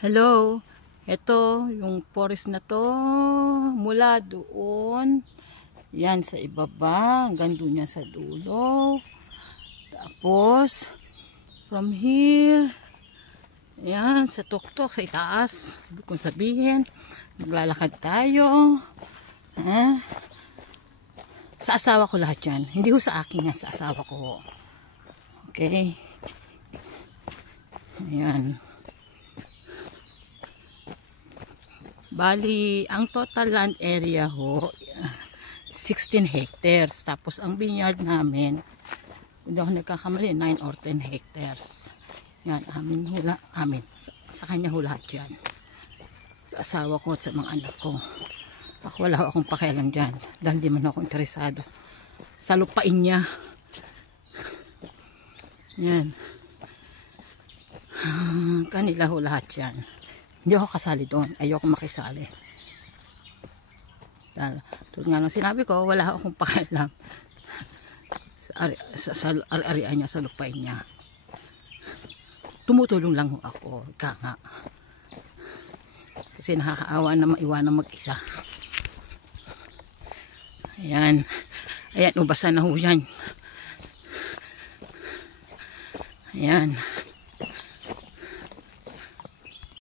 Hello, ito yung forest na to mula doon yan sa ibaba hanggang doon yan sa dulo, tapos from here yan sa tuktok sa itaas. Kung sabihin maglalakad tayo sa asawa ko lahat yan, hindi ko sa akin yan, sa asawa ko. Okay, ayan. Bali, ang total land area ho, 16 hectares. Tapos, ang vineyard namin, hindi ako nagkakamali, 9 or 10 hectares. Yan, amin. Sa kanya ho lahat yan. Sa asawa ko at sa mga anak ko. Ako wala akong pakialam dyan. Dahil di man ako interesado sa lupain niya. Yan. Kanila ho lahat yan. Hindi ako kasali doon. Ayoko makisali. Tulad nga ng sinabi ko, wala akong pakialam sa ari-arian niya, sa lupain niya. Tumutulong lang ako. Ika nga. Kasi nakakaawa na maiwanan mag-isa. Ayan. Ayan, ubasan na ho yan. Ayan.